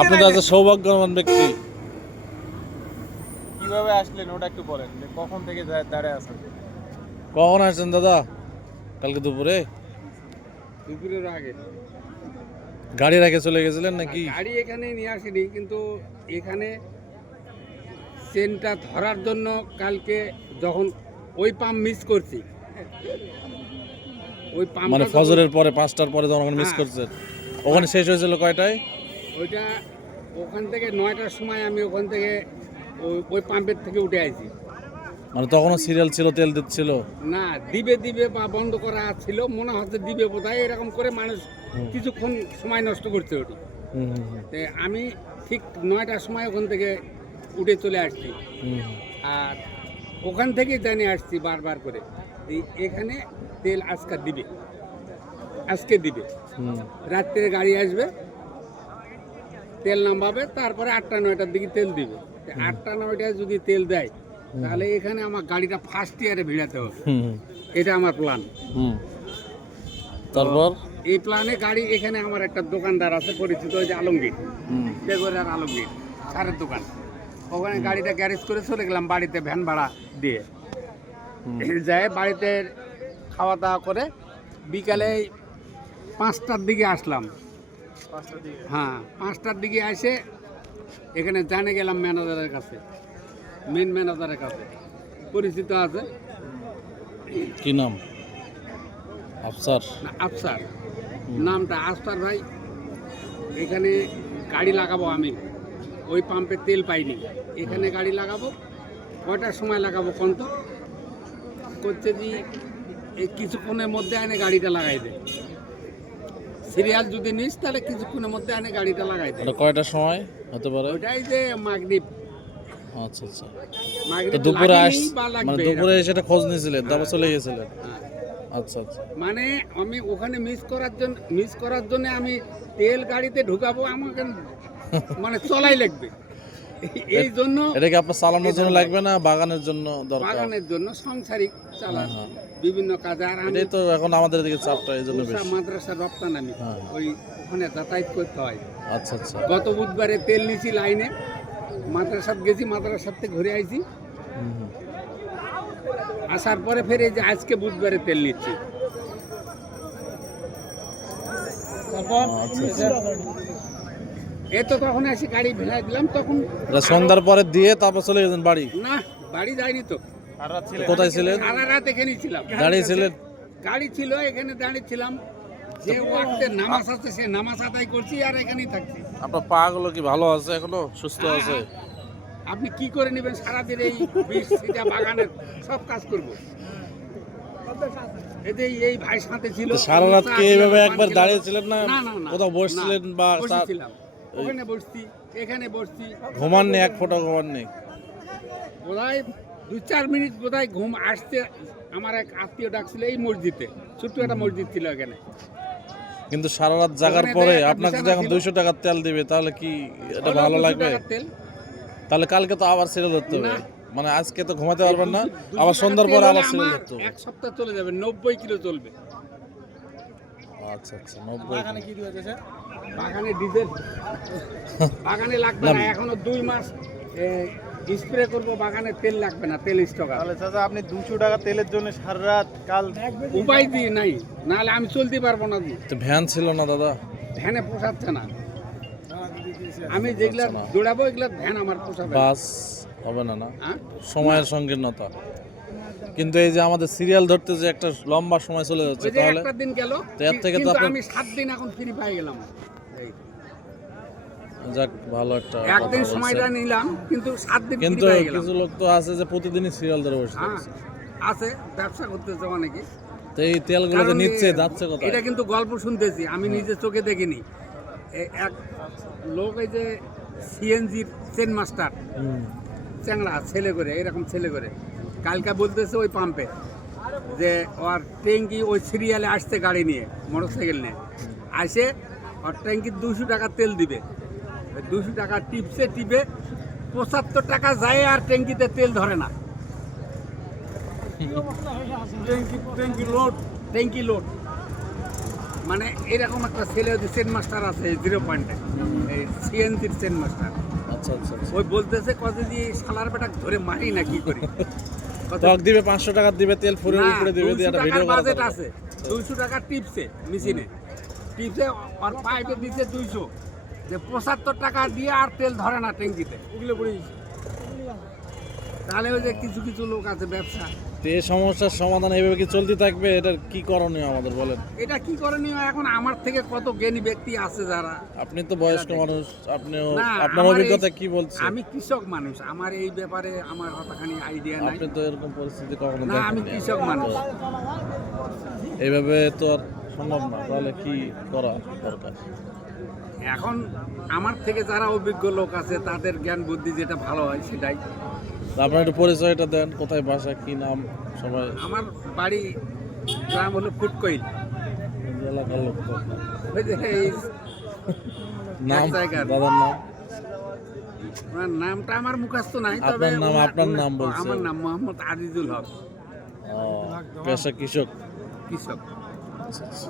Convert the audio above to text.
আপনি তো একটা সৌভাগ্যবান ব্যক্তি। কিভাবে আসলেন ওটা একটু বলেন, কখন থেকে দাঁড়ায় আছেন? কখন আসছেন দাদা? কালকে দুপুরে? দুপুরের আগে গাড়ি রেখে চলে গেছিলেন নাকি? গাড়ি এখানে নিয়ে আসিনি, কিন্তু এখানে ট্রেনটা ধরার জন্য কালকে যখন ওই পাম্প মিস করছি, ওই পাম্প মানে ফজরের পরে 5টার পরে যখন মিস করছেন, ওখানে শেষ হয়েছিল কয়টায়? ওইটা ওখান থেকে 9টার সময় আমি ওখান থেকে ওই পাম্পের থেকে উঠে আইছি। মানে তখনও সিরিয়াল ছিল, তেল দিচ্ছিল না, দিবে দিবে বা বন্ধ করা ছিল, মনে হচ্ছে দিবে বোধহয়, এরকম করে মানুষ কিছুক্ষণ সময় নষ্ট করছে ওটি। তো আমি ঠিক 9টার সময় ওখান থেকে উঠে চলে আসছি, আর ওখান থেকেই জানিয়ে আসছি বারবার করে এখানে তেল আজকে দিবে, রাত্রে গাড়ি আসবে, তেল নামাবে, তারপরে 8টা-9টার দিকে তেল দিবে। 8টা-9টায় যদি তেল দেয় তাহলে এখানে আমার গাড়িটা ফার্স্ট ইয়ারে ভিড়াতে হবে, এটা আমার প্ল্যান। তারপর এই প্ল্যানে গাড়ি এখানে আমার একটা দোকানদার আছে পরিচিত, ওই যে আলমগীর, বেগরের আলমগীর সারের দোকান, ওখানে গাড়িটা গ্যারেজ করে চলে গেলাম বাড়িতে ভ্যান ভাড়া দিয়ে। যায় বাড়িতে খাওয়া দাওয়া করে বিকালে 5টার দিকে আসলাম। হ্যাঁ, 5টার দিকে এসে এখানে জানে গেলাম ম্যানেজারের কাছে, মেন ম্যানেজারের কাছে পরিচিত আছে। কি নাম? আফসার? না, আফসার নামটা। আফসার ভাই, এখানে গাড়ি লাগাবো আমি, ওই পাম্পে তেল পাইনি, এখানে গাড়ি লাগাবো, কয়টার সময় লাগাবো কোন তো করছে যে এই কিছুক্ষণের মধ্যে এনে গাড়িটা লাগাই দে, সিরিয়াল যদি নিস তাহলে কিছুক্ষণের মধ্যে এনে গাড়িটা লাগাই দে। কয়টার সময় হতে পারে? ওইটাই যে মাগরিব। আচ্ছা আচ্ছা, মাগরিব তো দুপুরে মানে দুপুরে সেটা খোঁজ নিয়েছিলেন, তারপর চলে গেছিলেন? আচ্ছা আচ্ছা, মানে আমি ওখানে মিস করার জন্য আমি তেল গাড়িতে ঢুকাবো, আমাকে মানে চলাই লাগবে, এই জন্য। এটা কি আপনার চালানোর জন্য লাগবে না বাগানের জন্য দরকার? বাগানের জন্য, সাংসারিক চালান, বিভিন্ন কাজে। আর এটাই তো এখন আমাদের দিকে চাপটা এই জন্য বেশি। মাদ্রাসার রপ্তানি আমি ওই ওখানে যাতায়াত করতে হয়। আচ্ছা আচ্ছা, গত বুধবারে তেল নিছি লাইনে, মাদ্রাসাত গেছি, মাদ্রাসার থেকে ঘুরে আইছি, আসার পরে ফের এই যে আজকে বুধবারে তেল নিচ্ছি। এই তো তখন এসে গাড়ি ভেঙে দিলাম, তখন সন্ধ্যার পরে দিয়ে তারপর চলে গেছেন বাড়ি? না, বাড়ি যাইনি তো। কোথায় ছিলেন? সারা রাত এখানেই ছিলাম। দাঁড়িয়ে ছিলেন? গাড়ি ছিল এখানে, দাঁড়িয়ে ছিলাম, যে ওয়াক্তে নামাজ আছে সে নামাজ আদায় করছি, আর এখানেই থাকছি। আপনার পা গুলো কি ভালো আছে এখনো, সুস্থ আছে? আপনি কি করে নেবেন সারাদিন এই বীজ ছিটা বাগানের সব কাজ করব। এই ভাই সাথে ছিল, সারা রাত কি এইভাবে একবার দাঁড়িয়ে ছিলেন না? না না, কোথাও বসছিলেন বা বসেছিলাম, ওখানে বসছি, এখানে বসছি, ঘুমাননি? এক ফোঁটা ঘুমাননি? বোধহয় 2-4 মিনিট বোধহয় ঘুম আসতে। আমার এক আত্মীয় ডাকছিল এই মসজিদে, ছোট্ট একটা মসজিদ ছিল এখানে। কিন্তু সারা রাত জাগার পরে আপনাকে যদি এখন 200 টাকার তেল দিবে তাহলে কি এটা ভালো লাগবে? তাহলে কালকে তো আবার সিরিয়াল ধরতে হবে, মানে আজকে তো ঘুমাতে পারবেন না, আবার সন্ধ্যার পরে আবার সিরিয়াল ধরতে হবে। এক সপ্তাহ চলে যাবে, 90 কিলো চলবে। আচ্ছা আচ্ছা, 90। বাগানে কি দিয়েছে স্যার? বাগানে ডিজেল বাগানে লাগবে না, এখনো 2 মাস স্প্রে করব, বাগানে তেল লাগবে না, তেল স্টক আছে। তাহলে চাচা আপনি 200 টাকা তেলের জন্য সারা রাত কাল উপায় দিয়ে নাই, নাহলে আমি চলতে পারবো না। তো ভ্যান ছিল না দাদা? ভ্যানে পোষাচ্ছে না, আমি যেগুলা দৌড়াবো এগুলা ভ্যান আমার পোষাবে, বাস হবে না? না, সময়ের সংকীর্ণতা। কিন্তু এই যে আমাদের সিরিয়াল ধরতে যে একটা লম্বা সময় চলে যাচ্ছে, তাহলে একটা দিন গেল, এর থেকে তো আমি 7 দিন এখন ফ্রি পেয়ে গেলাম। যাক, ভালো একটা একদিন সময়টা নিলাম, কিন্তু 7 দিন কিন্তু ফ্রি পেয়ে গেলাম। কিছু লোক তো আছে যে প্রতিদিনই সিরিয়াল ধরে বসে আছে, ব্যবসা করতেছে অনেকে। তো এই তেলগুলো যে নিচ্ছে যাচ্ছে কোথায়? এটা কিন্তু গল্প শুনতেছি, আমি নিজে চোখে দেখিনি। এক লোক, এই যে সিএনজির চেন মাস্টার, চ্যাংড়া ছেলে করে, এরকম ছেলে করে, কালকে বলতেছে ওই পাম্পে যে ওর ট্যাঙ্কি ওই সিরিয়ালে আসছে গাড়ি নিয়ে, মোটরসাইকেল নিয়ে আসে, ওর ট্যাঙ্কির 200 টাকা তেল দিবে, 200 টাকা টিপে 75 টাকা যায়, আর ট্যাঙ্কিতে তেল ধরে না। ট্যাঙ্কি লোড মানে এরকম একটা ছেলে ওই চেন মাস্টার আছে 0 পয়েন্টে, এই সিএনজির চেন মাস্টার। আচ্ছা আচ্ছা আচ্ছা। ওই বলতেছে কত দিয়ে শালার বেটা ধরে মারি না কি করি। টক দিবে 500 টাকা দিবে, তেল ফুরের উপরে দিবে, দিয়ে একটা 200 ভিডিও টাকার করা বাজেট যাবে। আছে, 200 টাকা টিপসে মেশিনে, টিপসে আর পাইপে দিচ্ছে 200, যে 75 টাকা দিয়ে আর তেল ধরে না ট্যাঙ্কিতে, ওগুলো পড়ে গেছে। তাহলে ওই যে কিছু কিছু লোক আছে ব্যবসা, তো এই সমস্যার সমাধান এইভাবে কি চলতে থাকবে? এটা কি করণীয় আমাদের বলেন? এটা কি করণীয় এখন? আমার থেকে কত জ্ঞানী ব্যক্তি আছে যারা, আপনি তো বয়স্ক মানুষ, আপনিও না, আপনার আমার অভিজ্ঞতা এই- কি বলছে? আমি কৃষক মানুষ, আমার এই ব্যাপারে আমার অতখানি আইডিয়া নাই। আপনি তো এরকম পরিস্থিতি কখনো না, আমি দেখেননি। কৃষক মানুষ। এইভাবে তো আর সম্ভব না, তাহলে কি করা দরকার? এখন আমার থেকে যারা অভিজ্ঞ লোক আছে তাদের জ্ঞান বুদ্ধি যেটা ভালো হয় সেটাই। তা আপনার একটু পরিচয়টা দেন, কোথায় বাসা, কি নাম সবাই? আমার বাড়ি গ্রাম হলো ফুটকইল, এই এলাকার লোক তো। ওই যে এই নাম, জায়গার। দাদার নাম? আমার নামটা আমার মুখস্থ নাই, তবে আপনার নাম, আপনার নাম বলছে। আমার নাম মোহাম্মদ আজিজুল হক, ও, পেশা কৃষক। কৃষক। আচ্ছা, আচ্ছা।